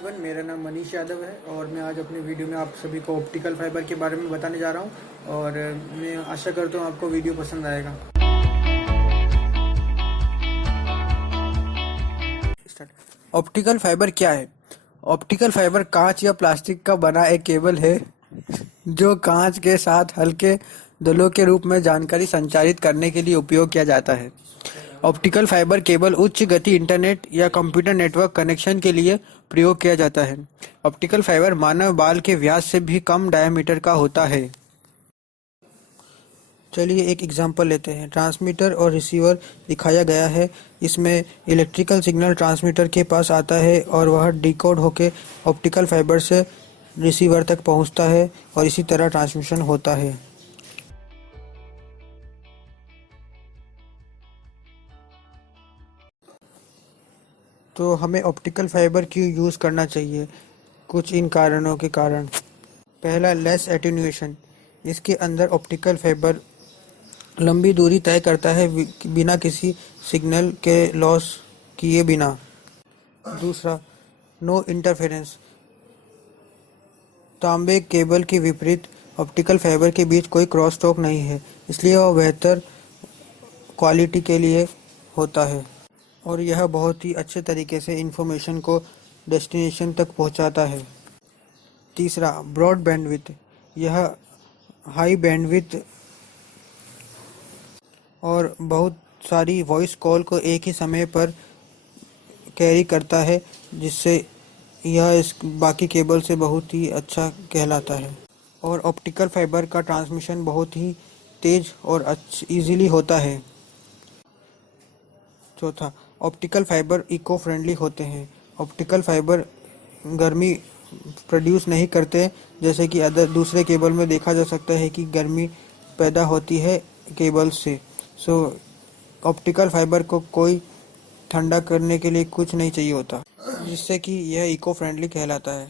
Everyone, मेरा नाम मनीष यादव है और मैं आज अपने वीडियो में आप सभी को ऑप्टिकल फाइबर के बारे में बताने जा रहा हूं और मैं आशा करता हूं आपको वीडियो पसंद आएगा। ऑप्टिकल फाइबर क्या है? ऑप्टिकल फाइबर कांच या प्लास्टिक का बना एक केबल है जो कांच के साथ हल्के दलों के रूप में जानकारी संचारित करने के लिए उपयोग किया जाता है। ऑप्टिकल फाइबर केबल उच्च गति इंटरनेट या कंप्यूटर नेटवर्क कनेक्शन के लिए प्रयोग किया जाता है। ऑप्टिकल फाइबर मानव बाल के व्यास से भी कम डायमीटर का होता है। चलिए एक एग्जांपल लेते हैं। ट्रांसमीटर और रिसीवर दिखाया गया है। इसमें इलेक्ट्रिकल सिग्नल ट्रांसमीटर के पास आता है और वह डिकोड होकर ऑप्टिकल फाइबर से रिसीवर तक पहुंचता है और इसी तरह ट्रांसमिशन होता है। तो हमें ऑप्टिकल फाइबर क्यों यूज़ करना चाहिए? कुछ इन कारणों के कारण। पहला, लेस एटेन्यूएशन। इसके अंदर ऑप्टिकल फाइबर लंबी दूरी तय करता है बिना किसी सिग्नल के लॉस किए बिना। दूसरा, नो इंटरफेरेंस। तांबे केबल के विपरीत ऑप्टिकल फाइबर के बीच कोई क्रॉस टॉक नहीं है, इसलिए वह बेहतर क्वालिटी के लिए होता है और यह बहुत ही अच्छे तरीके से इंफॉर्मेशन को डेस्टिनेशन तक पहुंचाता है। तीसरा, ब्रॉड बैंडविड्थ। यह हाई बैंडविड्थ और बहुत सारी वॉइस कॉल को एक ही समय पर कैरी करता है, जिससे यह इस बाकी केबल से बहुत ही अच्छा कहलाता है। और ऑप्टिकल फाइबर का ट्रांसमिशन बहुत ही तेज और इजीली होता है। चौथा, ऑप्टिकल फाइबर इको फ्रेंडली होते हैं। ऑप्टिकल फाइबर गर्मी प्रोड्यूस नहीं करते, जैसे कि दूसरे केबल में देखा जा सकता है कि गर्मी पैदा होती है केबल से। ऑप्टिकल फाइबर को कोई ठंडा करने के लिए कुछ नहीं चाहिए होता, जिससे कि यह इको फ्रेंडली कहलाता है।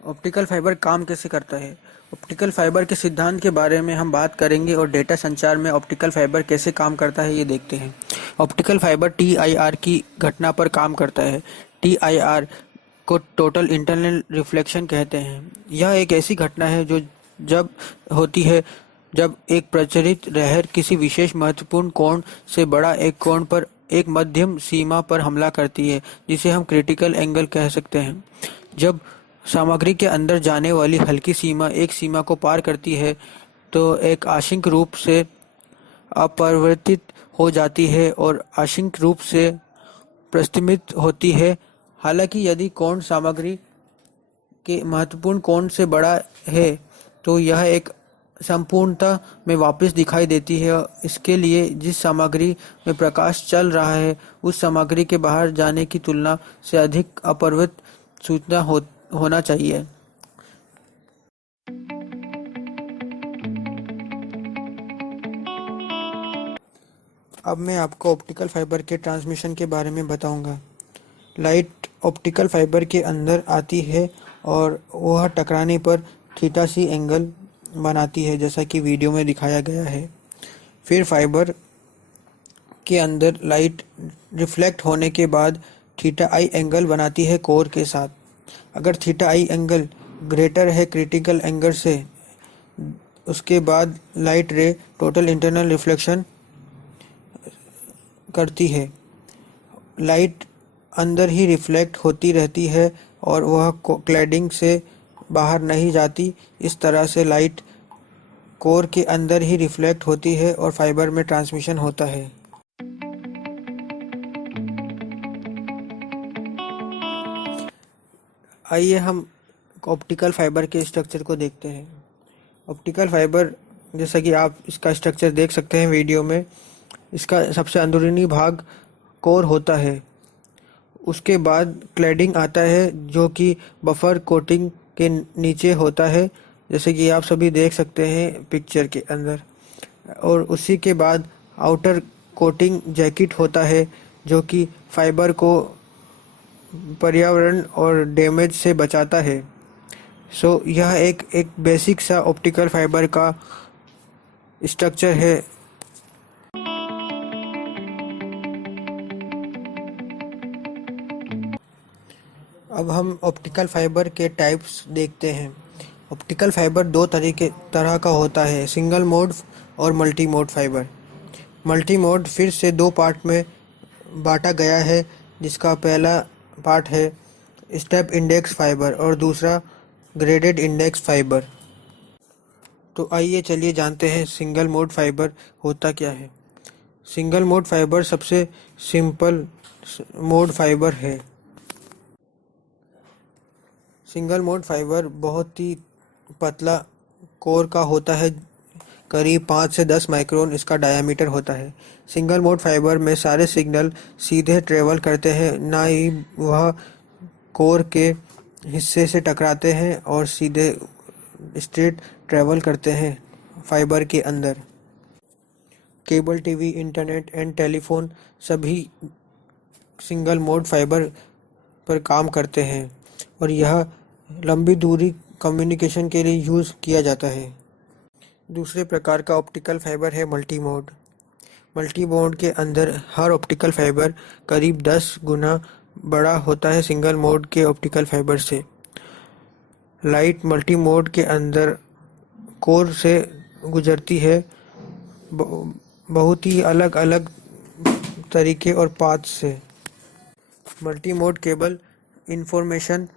ऑप्टिकल फाइबर काम कैसे करता है? ऑप्टिकल फाइबर के सिद्धांत के बारे में हम बात करेंगे और डेटा संचार में ऑप्टिकल फाइबर कैसे काम करता है ये देखते हैं। ऑप्टिकल फाइबर TIR की घटना पर काम करता है। TIR को टोटल इंटरनल रिफ्लेक्शन कहते हैं। यह एक ऐसी घटना है जो जब होती है जब एक प्रचलित लहर किसी विशेष महत्वपूर्ण कोण से बड़ा एक कोण पर एक मध्यम सीमा पर हमला करती है, जिसे हम क्रिटिकल एंगल कह सकते हैं। जब सामग्री के अंदर जाने वाली हल्की सीमा एक सीमा को पार करती है तो एक आंशिक रूप से अपरिवर्तित हो जाती है और आंशिक रूप से प्रस्तावित होती है। हालांकि यदि कोण सामग्री के महत्वपूर्ण कोण से बड़ा है तो यह एक संपूर्णता में वापस दिखाई देती है। इसके लिए जिस सामग्री में प्रकाश चल रहा है उस सामग्री के बाहर जाने की तुलना से अधिक अपरिवर्तित सूचना होना चाहिए। अब मैं आपको ऑप्टिकल फाइबर के ट्रांसमिशन के बारे में बताऊंगा। लाइट ऑप्टिकल फाइबर के अंदर आती है और वह टकराने पर θc एंगल बनाती है, जैसा कि वीडियो में दिखाया गया है। फिर फाइबर के अंदर लाइट रिफ्लेक्ट होने के बाद θi एंगल बनाती है कोर के साथ। अगर θi एंगल ग्रेटर है क्रिटिकल एंगल से, उसके बाद लाइट रे टोटल इंटरनल रिफ्लेक्शन करती है। लाइट अंदर ही रिफ्लेक्ट होती रहती है और वह क्लैडिंग से बाहर नहीं जाती। इस तरह से लाइट कोर के अंदर ही रिफ्लेक्ट होती है और फाइबर में ट्रांसमिशन होता है। आइए हम ऑप्टिकल फाइबर के स्ट्रक्चर को देखते हैं। ऑप्टिकल फाइबर, जैसा कि आप इसका स्ट्रक्चर देख सकते हैं वीडियो में, इसका सबसे अंदरूनी भाग कोर होता है। उसके बाद क्लैडिंग आता है जो कि बफर कोटिंग के नीचे होता है, जैसे कि आप सभी देख सकते हैं पिक्चर के अंदर। और उसी के बाद आउटर कोटिंग जैकेट होता है जो कि फाइबर को पर्यावरण और डैमेज से बचाता है। यह एक बेसिक सा ऑप्टिकल फाइबर का स्ट्रक्चर है। अब हम ऑप्टिकल फाइबर के टाइप्स देखते हैं। ऑप्टिकल फाइबर दो तरह का होता है, सिंगल मोड और multi mode fibre. Multi mode फिर से दो पार्ट में बांटा गया है, जिसका पहला पार्ट है स्टेप इंडेक्स फाइबर और दूसरा ग्रेडेड इंडेक्स फाइबर। तो आइए चलिए जानते हैं सिंगल मोड फाइबर होता क्या है। सिंगल मोड फाइबर सबसे सिंपल मोड फाइबर है। सिंगल मोड फाइबर बहुत ही पतला कोर का होता है, करीब 5 से 10 माइक्रोन इसका डायामीटर होता है। सिंगल मोड फाइबर में सारे सिग्नल सीधे ट्रेवल करते हैं, ना ही वह कोर के हिस्से से टकराते हैं और सीधे स्ट्रेट ट्रेवल करते हैं फाइबर के अंदर। Cable TV, internet and telephone सभी सिंगल मोड फाइबर पर काम करते हैं और यह लंबी दूरी कम्युनिकेशन के लिए यूज़ किया जाता है। दूसरे प्रकार का ऑप्टिकल फाइबर है मल्टी मोड। मल्टी मोड के अंदर हर ऑप्टिकल फाइबर करीब 10 गुना बड़ा होता है सिंगल मोड के ऑप्टिकल फाइबर से। लाइट मल्टी मोड के अंदर कोर से गुजरती है, बहुत ही अलग अलग तरीके और पाथ से। मल्टी मोड केबल इंफॉर्मेशन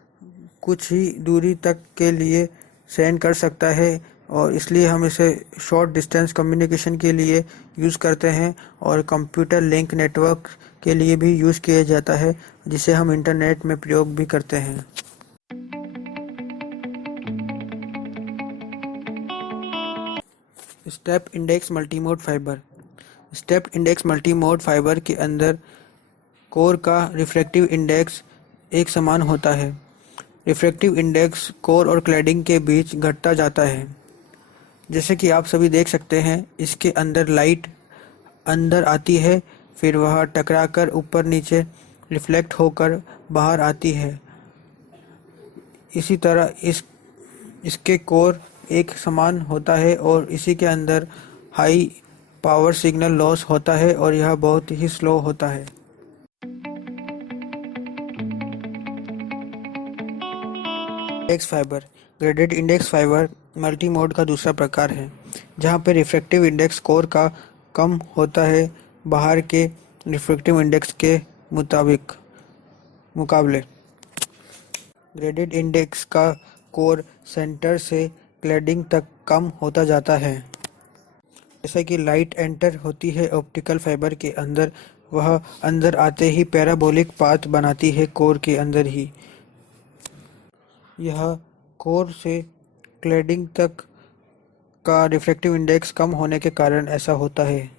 कुछ ही दूरी तक के लिए सेंड कर सकता है और इसलिए हम इसे शॉर्ट डिस्टेंस कम्युनिकेशन के लिए यूज़ करते हैं और कंप्यूटर लिंक नेटवर्क के लिए भी यूज़ किया जाता है, जिसे हम इंटरनेट में प्रयोग भी करते हैं। Step index multimode fibre. Step index multimode fibre के अंदर कोर का रिफ्रैक्टिव इंडेक्स एक समान होता है। रिफ्रैक्टिव इंडेक्स कोर और क्लैडिंग के बीच घटता जाता है। जैसे कि आप सभी देख सकते हैं, इसके अंदर लाइट अंदर आती है, फिर वह टकराकर ऊपर नीचे रिफ्लेक्ट होकर बाहर आती है। इसी तरह इसके कोर एक समान होता है और इसी के अंदर हाई पावर सिग्नल लॉस होता है और यह बहुत ही स्लो होता है। Index fibre. Graded index fibre multi mode का दूसरा प्रकार है, जहाँ पे रिफ्रैक्टिव इंडेक्स कोर का कम होता है बाहर के रिफ्रैक्टिव इंडेक्स के मुकाबले। ग्रेडेड इंडेक्स का कोर सेंटर से क्लैडिंग तक कम होता जाता है। जैसे कि लाइट एंटर होती है ऑप्टिकल फाइबर के अंदर, वह अंदर आते ही पैराबोलिक पाथ बनाती है कोर के अंदर ही। यह कोर से क्लैडिंग तक का रिफ्रैक्टिव इंडेक्स कम होने के कारण ऐसा होता है।